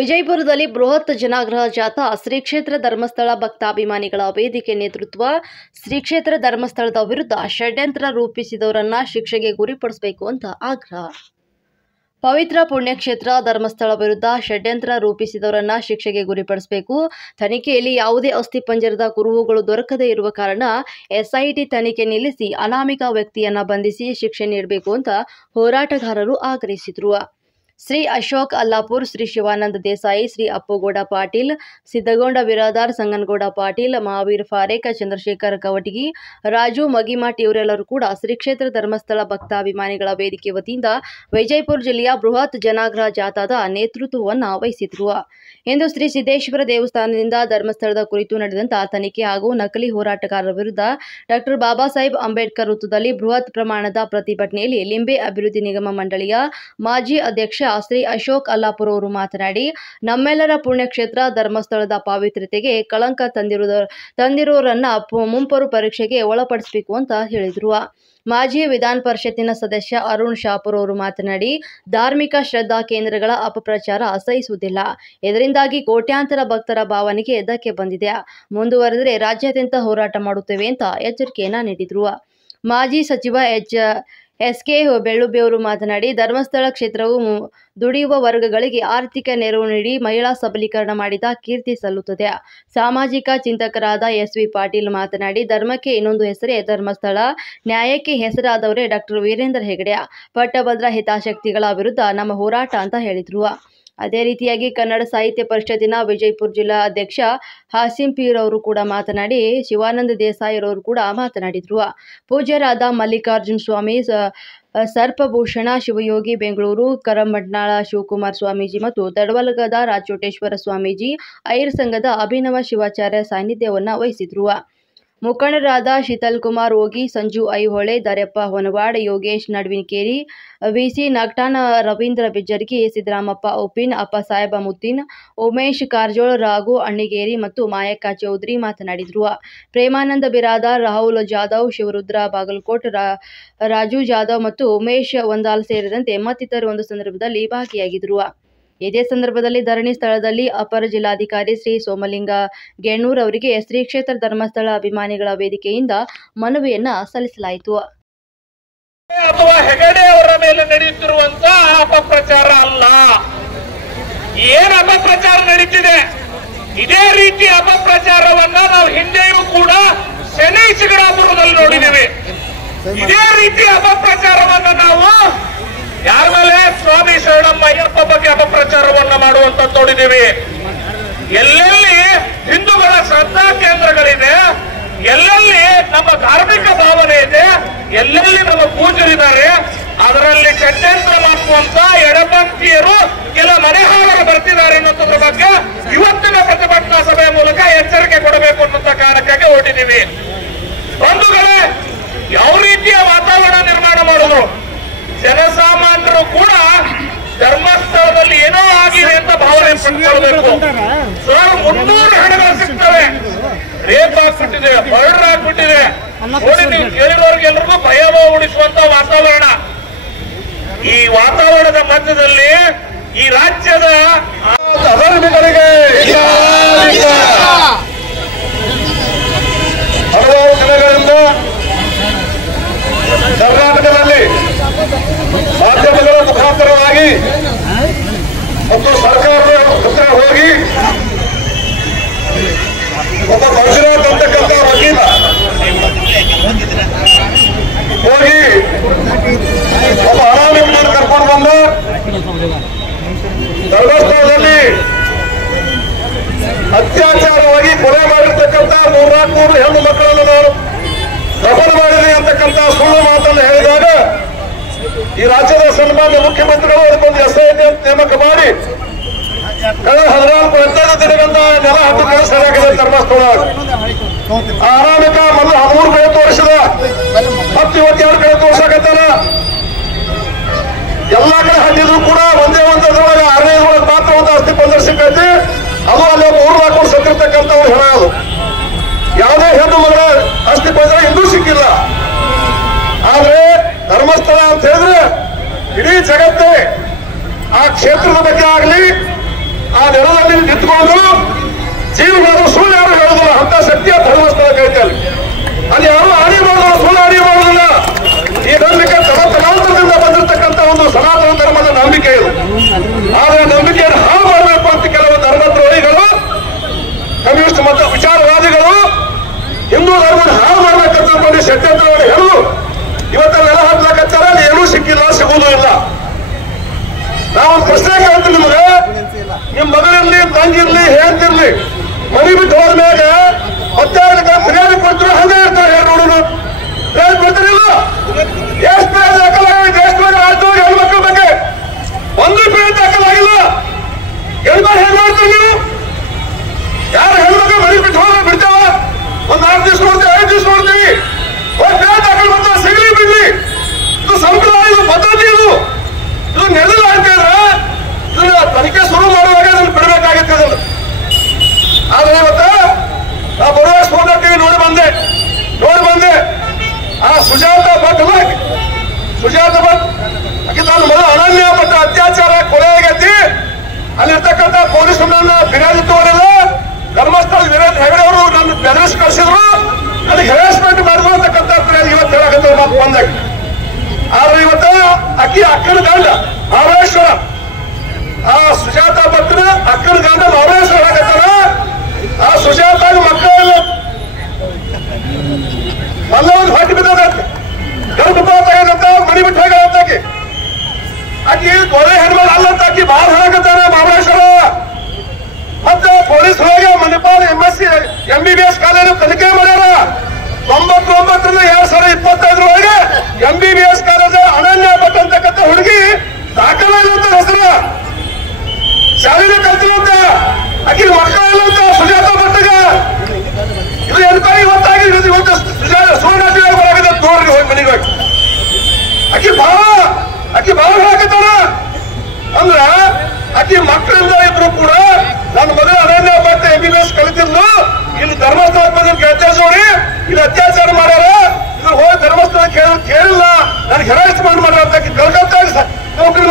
ವಿಜಯಪುರದಲ್ಲಿ ಬೃಹತ್ ಜನಾಗ್ರಹ ಜಾಥಾ ಶ್ರೀ ಕ್ಷೇತ್ರ ಧರ್ಮಸ್ಥಳ ಭಕ್ತಾಭಿಮಾನಿಗಳ ವೇದಿಕೆ ನೇತೃತ್ವ ಶ್ರೀ ಕ್ಷೇತ್ರ ಧರ್ಮಸ್ಥಳದ ವಿರುದ್ಧ ಷಡ್ಯಂತ್ರ ರೂಪಿಸಿದವರನ್ನ ಶಿಕ್ಷೆಗೆ ಗುರಿಪಡಿಸಬೇಕು ಅಂತ ಆಗ್ರಹ. ಪವಿತ್ರ ಪುಣ್ಯಕ್ಷೇತ್ರ ಧರ್ಮಸ್ಥಳ ವಿರುದ್ಧ ಷಡ್ಯಂತ್ರ ರೂಪಿಸಿದವರನ್ನ ಶಿಕ್ಷೆಗೆ ಗುರಿಪಡಿಸಬೇಕು. ತನಿಖೆಯಲ್ಲಿ ಯಾವುದೇ ಅಸ್ಥಿಪಂಜರದ ಕುರುಹುಗಳು ದೊರಕದೇ ಇರುವ ಕಾರಣ ಎಸ್ಐಟಿ ತನಿಖೆ ನಿಲ್ಲಿಸಿ ಅನಾಮಿಕ ವ್ಯಕ್ತಿಯನ್ನ ಬಂಧಿಸಿ ಶಿಕ್ಷೆ ನೀಡಬೇಕು ಅಂತ ಹೋರಾಟಗಾರರು ಆಗ್ರಹಿಸಿದರು. ಶ್ರೀ ಅಶೋಕ್ ಅಲ್ಲಾಪುರ್, ಶ್ರೀ ಶಿವಾನಂದ ದೇಸಾಯಿ, ಶ್ರೀ ಅಪ್ಪುಗೌಡ ಪಾಟೀಲ್, ಸಿದ್ದಗೊಂಡ ಬಿರಾದಾರ್, ಸಂಗನಗೌಡ ಪಾಟೀಲ್, ಮಹಾವೀರ್ ಫಾರೇಕ್, ಚಂದ್ರಶೇಖರ್ ಕವಟಗಿ, ರಾಜು ಮಗಿಮಠ್ ಇವರೆಲ್ಲರೂ ಕೂಡ ಶ್ರೀ ಕ್ಷೇತ್ರ ಧರ್ಮಸ್ಥಳ ಭಕ್ತಾಭಿಮಾನಿಗಳ ವೇದಿಕೆ ವತಿಯಿಂದ ವಿಜಯಪುರ ಜಿಲ್ಲೆಯ ಬೃಹತ್ ಜನಾಗ್ರಹ ಜಾಥಾದ ನೇತೃತ್ವವನ್ನು ವಹಿಸಿದ್ರು. ಇಂದು ಶ್ರೀ ಸಿದ್ದೇಶ್ವರ ದೇವಸ್ಥಾನದಿಂದ ಧರ್ಮಸ್ಥಳದ ಕುರಿತು ನಡೆದಂತಹ ತನಿಖೆ ಹಾಗೂ ನಕಲಿ ಹೋರಾಟಗಾರರ ವಿರುದ್ಧ ಡಾಕ್ಟರ್ ಬಾಬಾ ಸಾಹೇಬ್ ಅಂಬೇಡ್ಕರ್ ವೃತ್ತದಲ್ಲಿ ಬೃಹತ್ ಪ್ರಮಾಣದ ಪ್ರತಿಭಟನೆಯಲ್ಲಿ ಲಿಂಬೆ ಅಭಿವೃದ್ಧಿ ನಿಗಮ ಮಂಡಳಿಯ ಮಾಜಿ ಅಧ್ಯಕ್ಷ ಶ್ರೀ ಅಶೋಕ್ ಅಲ್ಲಾಪುರ್ ಅವರು ಮಾತನಾಡಿ, ನಮ್ಮೆಲ್ಲರ ಪುಣ್ಯಕ್ಷೇತ್ರ ಧರ್ಮಸ್ಥಳದ ಪಾವಿತ್ರ್ಯತೆಗೆ ಕಳಂಕ ತಂದಿರೋರನ್ನ ಮುಂಪರು ಪರೀಕ್ಷೆಗೆ ಒಳಪಡಿಸಬೇಕು ಅಂತ ಹೇಳಿದರು. ಮಾಜಿ ವಿಧಾನ ಪರಿಷತ್ತಿನ ಸದಸ್ಯ ಅರುಣ್ ಶಾಪುರ್ ಅವರು ಮಾತನಾಡಿ, ಧಾರ್ಮಿಕ ಶ್ರದ್ಧಾ ಕೇಂದ್ರಗಳ ಅಪಪ್ರಚಾರ ಸಹಿಸುವುದಿಲ್ಲ. ಇದರಿಂದಾಗಿ ಕೋಟ್ಯಾಂತರ ಭಕ್ತರ ಭಾವನೆಗೆ ಧಕ್ಕೆ ಬಂದಿದೆ. ಮುಂದುವರೆದರೆ ರಾಜ್ಯಾದ್ಯಂತ ಹೋರಾಟ ಮಾಡುತ್ತೇವೆ ಅಂತ ಎಚ್ಚರಿಕೆಯನ್ನ ನೀಡಿದರು. ಮಾಜಿ ಸಚಿವ ಎಸ್.ಕೆ. ಬೆಳ್ಳುಬ್ಬೆಯವರು ಮಾತನಾಡಿ, ಧರ್ಮಸ್ಥಳ ಕ್ಷೇತ್ರವು ದುಡಿಯುವ ವರ್ಗಗಳಿಗೆ ಆರ್ಥಿಕ ನೆರವು ನೀಡಿ ಮಹಿಳಾ ಸಬಲೀಕರಣ ಮಾಡಿದ ಕೀರ್ತಿ ಸಲ್ಲುತ್ತದೆ. ಸಾಮಾಜಿಕ ಚಿಂತಕರಾದ ಎಸ್.ವಿ. ಪಾಟೀಲ್ ಮಾತನಾಡಿ, ಧರ್ಮಕ್ಕೆ ಇನ್ನೊಂದು ಹೆಸರೇ ಧರ್ಮಸ್ಥಳ, ನ್ಯಾಯಕ್ಕೆ ಹೆಸರಾದವರೇ ಡಾಕ್ಟರ್ ವೀರೇಂದ್ರ ಹೆಗಡೆ. ಪಟ್ಟಭದ್ರ ಹಿತಾಸಕ್ತಿಗಳ ವಿರುದ್ಧ ನಮ್ಮ ಹೋರಾಟ ಅಂತ ಹೇಳಿದರು. ಅದೇ ರೀತಿಯಾಗಿ ಕನ್ನಡ ಸಾಹಿತ್ಯ ಪರಿಷತ್ತಿನ ವಿಜಯಪುರ ಜಿಲ್ಲಾ ಅಧ್ಯಕ್ಷ ಹಾಸಿಂ ಪೀರ್ ಅವರು ಕೂಡ ಮಾತನಾಡಿ, ಶಿವಾನಂದ ದೇಸಾಯಿರವರು ಕೂಡ ಮಾತನಾಡಿದರು. ಪೂಜ್ಯರಾದ ಮಲ್ಲಿಕಾರ್ಜುನ ಸ್ವಾಮಿ, ಸರ್ಪಭೂಷಣ ಶಿವಯೋಗಿ ಬೆಂಗಳೂರು, ಕರಮಡ್ನಾಳ ಶಿವಕುಮಾರ ಸ್ವಾಮೀಜಿ ಮತ್ತು ದಡವಲಗದ ರಾಜೋಟೇಶ್ವರ ಸ್ವಾಮೀಜಿ ಐರ್ ಸಂಘದ ಅಭಿನವ ಶಿವಾಚಾರ್ಯ ಸಾನ್ನಿಧ್ಯವನ್ನು ವಹಿಸಿದ್ರು. ಮುಖಂಡರಾದ ಶೀತಲ್ ಕುಮಾರ್ ಓಗಿ, ಸಂಜು ಐಹೊಳೆ, ದರ್ಯಪ್ಪ ಹೊನವಾಡ್, ಯೋಗೇಶ್ ನಡ್ವಿನ್ಕೇರಿ, ವಿಸಿ ನಗಟಾನ, ರವೀಂದ್ರ ಬಿಜ್ಜರ್ಗಿ, ಸಿದ್ದರಾಮಪ್ಪ ಉಪ್ಪಿನ್, ಅಪ್ಪಸಾಹೇಬ ಮುತ್ತಿನ್, ಉಮೇಶ್ ಕಾರಜೋಳ, ರಾಘು ಅಣ್ಣಿಗೇರಿ ಮತ್ತು ಮಾಯಕ್ಕ ಚೌಧರಿ ಮಾತನಾಡಿದರು. ಪ್ರೇಮಾನಂದ ಬಿರಾದಾರ್, ರಾಹುಲ್ ಜಾಧವ್, ಶಿವರುದ್ರ ಬಾಗಲಕೋಟ್, ರಾಜು ಜಾಧವ್ ಮತ್ತು ಉಮೇಶ್ ಒಂದಾಲ್ ಸೇರಿದಂತೆ ಮತ್ತಿತರರು ಒಂದು ಸಂದರ್ಭದಲ್ಲಿ ಭಾಗಿಯಾಗಿದ್ದರು. ಇದೇ ಸಂದರ್ಭದಲ್ಲಿ ಧರಣಿ ಸ್ಥಳದಲ್ಲಿ ಅಪರ ಜಿಲ್ಲಾಧಿಕಾರಿ ಶ್ರೀ ಸೋಮಲಿಂಗ ಗೆಣ್ಣೂರ್ ಅವರಿಗೆ ಶ್ರೀ ಕ್ಷೇತ್ರ ಧರ್ಮಸ್ಥಳ ಅಭಿಮಾನಿಗಳ ವೇದಿಕೆಯಿಂದ ಮನವಿಯನ್ನ ಸಲ್ಲಿಸಲಾಯಿತು. ಅಥವಾ ಹೆಗಡೆ ಅವರ ಮೇಲೆ ನಡೆಯುತ್ತಿರುವಂತಹ ಅಪಪ್ರಚಾರ ಅಲ್ಲ. ಏನು ಅಪಪ್ರಚಾರ ನಡೀತಿದೆ, ಇದೇ ರೀತಿ ಅಪಪ್ರಚಾರವನ್ನ ನಾವು ಹಿಂದೆಯೂ ಕೂಡ ಶನಿ ಚಿಗಡಾಪುರದಲ್ಲಿ ನೋಡಿದ್ದೇವೆ. ಇದೇ ರೀತಿ ಅಪಪ್ರಚಾರವನ್ನ ನಾವು ಯಾರ ಮೇಲೆ, ಸ್ವಾಮಿ ಶರಣಮ್ಮ ಅಯ್ಯಪ್ಪ ಬಗ್ಗೆ ಅಪಪ್ರಚಾರವನ್ನ ಮಾಡುವಂತ ನೋಡಿದ್ದೇವೆ. ಎಲ್ಲೆಲ್ಲಿ ಹಿಂದೂಗಳ ಶ್ರದ್ಧಾ ಕೇಂದ್ರಗಳಿದೆ, ಎಲ್ಲೆಲ್ಲಿ ನಮ್ಮ ಧಾರ್ಮಿಕ ಭಾವನೆ ಇದೆ, ಎಲ್ಲೆಲ್ಲಿ ನಮ್ಮ ಪೂಜರಿದ್ದಾರೆ, ಅದರಲ್ಲಿ ಷಡ್ಯಂತ್ರ ಮಾಡುವಂತ ಎಡಪಂಥೀಯರು ಕೆಲ ಮನೆಹಾಳರು ಬರ್ತಿದ್ದಾರೆ ಅನ್ನೋದ್ರ ಬಗ್ಗೆ ಇವತ್ತಿನ ಪ್ರತಿಭಟನಾ ಸಭೆಯ ಮೂಲಕ ಎಚ್ಚರಿಕೆ ಕೊಡಬೇಕು ಅನ್ನುವಂತ ಕಾರಣಕ್ಕಾಗಿ ಹೊರಟಿದ್ದೀವಿ. ಬಂಧುಗಳೇ, ಯಾವ ರೀತಿಯ ವಾತಾವರಣ ನಿರ್ಮಾಣ ಮಾಡಿದ್ರು, ಜನಸಾಮಾನ್ಯರು ಕೂಡ ಧರ್ಮಸ್ಥಳದಲ್ಲಿ ಏನೋ ಆಗಿದೆ ಅಂತ ಭಾವನೆ ಪಡ್ಕೊಳ್ಬೇಕು. ಸುಮಾರು 300 ಹೆಣಗಳು ಸಿಗ್ತವೆ. ರೇಪ್ ಆಗ್ಬಿಟ್ಟಿದೆ, ಮರ್ಡರ್ ಆಗ್ಬಿಟ್ಟಿದೆ. ನೋಡಿ, ನೀವು ಕೇಳಿದವ್ರಿಗೆಲ್ರಿಗೂ ಭಯ ಉಳಿಸುವಂತ ವಾತಾವರಣ. ಈ ವಾತಾವರಣದ ಮಧ್ಯದಲ್ಲಿ ಈ ರಾಜ್ಯದ ಅಧರ್ಮಿಗಳಿಗೆ ಹಲವಾರು ದಿನಗಳಿಂದ ಕರ್ನಾಟಕದಲ್ಲಿ ಮಾಧ್ಯಮಗಳ ಮುಖಾಂತರವಾಗಿ ಮತ್ತು ಸರ್ಕಾರದ ಹತ್ರ ಹೋಗಿ ಒಬ್ಬ ಮಂಜುನಾಥ್ ಅಂತಕ್ಕಂಥ ವಕೀಲ ಹೋಗಿ ಒಬ್ಬ ಅನಾಮಿಕನನ್ನು ಕರ್ಕೊಂಡು ಬಂದ ಧರ್ಮಸ್ಥಳದಲ್ಲಿ ಅತ್ಯಾಚಾರವಾಗಿ ಕೊಲೆ ಮಾಡಿರ್ತಕ್ಕಂಥ 300 ಹೆಣ್ಣು ಮಕ್ಕಳನ್ನು ನಾನು ದಫನ ಮಾಡಿದೆ ಅಂತಕ್ಕಂಥ ಸುಳ್ಳು ಮಾತನ್ನು ಹೇಳಿದಾಗ ಈ ರಾಜ್ಯದ ಸನ್ಮಾನ್ಯ ಮುಖ್ಯಮಂತ್ರಿಗಳು ಅದಕ್ಕೊಂದು ಎಸ್ಐಟಿ ನೇಮಕ ಮಾಡಿ ಕಳೆದ 14 ದಿನಗಳಿಂದ ನೆಲ ಹತ್ತು ಸರಿಯಾಗಿದೆ ಧರ್ಮಸ್ಥಳ. ಆ ಅನಾಮಿಕ ಮೊದಲು 13 ಕಡೆ ತೋರಿಸಿದ, 22 ಕಡೆ ತೋರ್ಸಕತ್ತಾನ. ಎಲ್ಲಾ ಕಡೆ ಹಂಡಿದ್ರು ಕೂಡ ಒಂದೇ ಒಂದರೊಳಗೆ 6ನೇ ಒಳಗೆ ಮಾತ್ರ ಒಂದು ಅಸ್ಥಿ ಪಂಜರ ಸಿಕ್ಕೈತಿ. ಅದು ಅಲ್ಲಿ 3 ಹಾಕೊಂಡು ಸತ್ತಿರ್ತಕ್ಕಂಥವ್ರು ಹೆಣ. ಅದು ಯಾವುದೇ ಹೆಣ್ಣು ಮಗಳ ಅಸ್ಥಿ ಪಂಜರ ಇನ್ನೂ ಸಿಕ್ಕಿಲ್ಲ. ಆದ್ರೆ ಧರ್ಮಸ್ಥಳ ಅಂತ ಹೇಳಿದ್ರೆ ಇಡೀ ಜಗತ್ತೇ ಆ ಕ್ಷೇತ್ರದ ಬಗ್ಗೆ ಆಗಲಿ, ಆ ನೆಲದಲ್ಲಿ ನಿಂತ್ಕೊಂಡು ಜೀವನ ಸುಳ್ಳು ಯಾರು ಹೇಳುದಿಲ್ಲ, ಅಂತ ಶಕ್ತಿಯ ಧರ್ಮಸ್ಥಳ ಕೈತಲ್ಲಿ. ಅಲ್ಲಿ ಯಾರು ಆಡಿ ಮಾಡೋದಿಲ್ಲ, ಸುಳ್ಳು ಆಡಿ ಮಾಡೋದಿಲ್ಲ. ಈ ನಂಬಿಕೆ ತಲಾಂತರದಿಂದ ಬಂದಿರತಕ್ಕಂಥ ಒಂದು ಸನಾತನ ಧರ್ಮದ ನಂಬಿಕೆ ಇದು. ಆದ್ರೆ ನಂಬಿಕೆಯನ್ನು ಹಾಳು ಮಾಡಬೇಕು ಅಂತ ಕೆಲವು ಧರ್ಮದ್ರೋಹಿಗಳು, ಕಮ್ಯುನಿಸ್ಟ್ ಮತ್ತು ವಿಚಾರವಾದಿಗಳು ಹಿಂದೂ ಧರ್ಮವನ್ನು ಹಾಳು ಮಾಡ್ಬೇಕಂತ ಮಾಡಿ ಷಡ್ಯಂತ್ರವನ್ನು ಹೇಳು ಇವತ್ತೆಲ್ಲ ಹಾಕ್ಲಾಕತ್ತಾರ. ಅಲ್ಲಿ ಏನೂ ಸಿಕ್ಕಿಲ್ಲ, ಸಿಗುವುದೂ ಇಲ್ಲ. ನಾವೊಂದು ಪ್ರಶ್ನೆ ಕೇಳ್ತೀವಿ ನಿಮಗೆ, ನಿಮ್ ಮಗಳಿರ್ಲಿ, ತಂಗಿರ್ಲಿ, ಹೇಳ್ತಿರ್ಲಿ, ಮನೆ ಬಿಟ್ಟು ಹೋದ್ಮ್ಯಾಗ ಮತ್ತೆ ಫಿರ್ಯಾದಿ ಕೊಡ್ತಾರೆ, ಹಂಗೆ ಇರ್ತಾರೆ. ಹೇಳಿ ನೋಡೋಣ, ಫಿರ್ಯಾದಿ ಕೊಡ್ತಾರಿಲ್ಲ? ಎಷ್ಟು ಫಿರ್ಯಾದಿ ದಾಖಲಾಗಿದೆ? ಎಷ್ಟು ಮಂದಿ ಆಡ್ತವ್ರು ಹೆಣ್ಮಕ್ಳ ಬಗ್ಗೆ ಒಂದು ಫಿರ್ಯಾದಿ ದಾಖಲಾಗಿಲ್ಲ. ಹೆಣ್ಮಕ್ಳು ಹೇಗ್ ಮಾಡ್ತೀರಿ ನೀವು? ಯಾರು ಹೆಣ್ಮಕ್ಳು ಮನೆ ಬಿಟ್ಟು ಹೋಗ ಬಿಡ್ತಾವ? ಒಂದ್ 4 ದಿವಸ ನೋಡ್ತೀವಿ, 5 ದಿವಸ ನೋಡ್ತೀವಿ, ಒಂದ್ ಫಿರ್ಯಾದಿ ದಾಖಲು ಮಾಡ್ತಾರೆ, ಸಿಗಲಿ ಬಿಡ್ಲಿ. ಇದು ಸಂಪ್ರದಾಯ, ಇದು ಪದ್ಧತಿ, ಇದು ನಡೆದಿಲ್ಲ ಅಂತ ಹೇಳಿದ್ರೆ ಇದನ್ನ ತನಿಖೆ ಶುರು ಮಾಡುವಾಗ ಅದನ್ನು ಬಿಡಬೇಕಾಗಿತ್ತು ಇದನ್ನು. ಆದ್ರೆ ಇವತ್ತ ನಾ ಬರುವ ಸ್ಫೋಟ ಟಿವಿ ನೋಡಿ ಬಂದೆ. ಆ ಸುಜಾತ ಭಟ್ ಆಕೆ ತಾನು ಮೊದಲು ಅನನ್ಯ ಭಟ್ ಅತ್ಯಾಚಾರ ಕೊಲೆ ಆಗೈತಿ. ಅಲ್ಲಿರ್ತಕ್ಕಂಥ ಪೊಲೀಸರನ್ನ ಫಿರ್ಯಾದಿ ತಗೋಲಿಲ್ಲ. ಧರ್ಮಸ್ಥಳ ವೀರೇಂದ್ರ ಹೆಗಡೆ ಅವರು ನನ್ನ ಬೆದರಿಸಿ ಕಳಿಸಿದ್ರು, ನನಗೆ ಹೆರಾಸ್ಮೆಂಟ್ ಮಾಡಿದ್ರು ಅಂತಕ್ಕಂಥ ಫಿರ್ಯಾದಿ ಇವತ್ತು ಹೇಳಕತ್ತ ಮಾತು ಬಂದಾಗ. ಆದ್ರೆ ಇವತ್ತ ಅಕ್ಕಿ ಅಕ್ಕನ ಗಂಡ ಮಹಾಬಲೇಶ್ವರ, ಆ ಸುಜಾತ ಭಟ್ನ ಅಕ್ಕನ ಗಂಡ ಮಹಾಬಲೇಶ್ವರ ಹಾಕತ್ತಾರ. ಆ ಸುಜಾತ ಮಕ್ಕಳೆಲ್ಲ ಮಲ್ಲೊಂದು ಹೊಟ್ಟೆ ಬಿದ್ದದಂತೆ, ಗರ್ಭಪಾತ ಏನಂತ ಮನಿ ಬಿಟ್ಟು ಹೋಗಂತಾಕಿ. ಆಕಿ ಕೊಲೆ ಹೆಣ್ಮಳ ಅಲ್ಲಂತ ಆಕಿ ಬಾಳ ಹಾಕತ್ತಾರ ಮಹಾಬಲೇಶ್ವರ. ಮತ್ತೆ ಪೊಲೀಸ್ ಹೋಗಿ ಮಣಿಪಾಲ್ MSc MBBS ಕಾಲೇಜು ತನಿಖೆ ಮಾಡ್ಯಾರ. 99ರಿಂದ 2025 ಒಳಗೆ MBBS ಕಾಲೇಜ್ ಅನನ್ಯ ಭಟ್ ಅಂತಕ್ಕಂಥ ಹುಡುಗಿ ದಾಖಲಾಗಿಲ್ಲ ಅಂತ ಹೆಸರು, ಶಾಲೆಗೆ ಕಲ್ತಿಲ್ಲ ಅಂತ, ಆಕೆ ಮಕ್ಕಳೆಲ್ಲ ಅಂತ ಸುಜಾತ ಭಟ್ಗ. ಇದು ಎನ್ಕ್ವೈರಿ ಇವತ್ತಾಗಿ ಇವತ್ತು ಸುವರ್ಣ ಬರಾಗಿದೆ ನೋಡ್ರಿ, ಹೋಗಿ ಮನೆಗೆ ಹೋಗಿ. ಆಕಿ ಬಾಳ ಹಾಕತ್ತಾರ ಅಂದ್ರ ಆಕಿ ಮಕ್ಕಳಿಂದ ಇದ್ರು ಕೂಡ ನನ್ನ ಮಗ ಅನನ್ಯ ಭಟ್ MBBS ಕಲಿತಿದ್ಲು, ಇಲ್ಲಿ ಧರ್ಮಸ್ಥಳ ಬಂದ ಅತ್ಯಾಚಾರ ಇಲ್ಲಿ ಅತ್ಯಾಚಾರ ಮಾಡ್ಯಾರ. ಇದ್ರ ಹೋಗಿ ಧರ್ಮಸ್ಥಳ ಕೇಳಿಲ್ಲ, ನನಗೆ ಹೆರಾಸ್ಮೆಂಟ್ ಮಾಡ್ಯಾರ ಅಂತ ಕಲ್ಕತ್ತಾಗ ನೌಕರಿ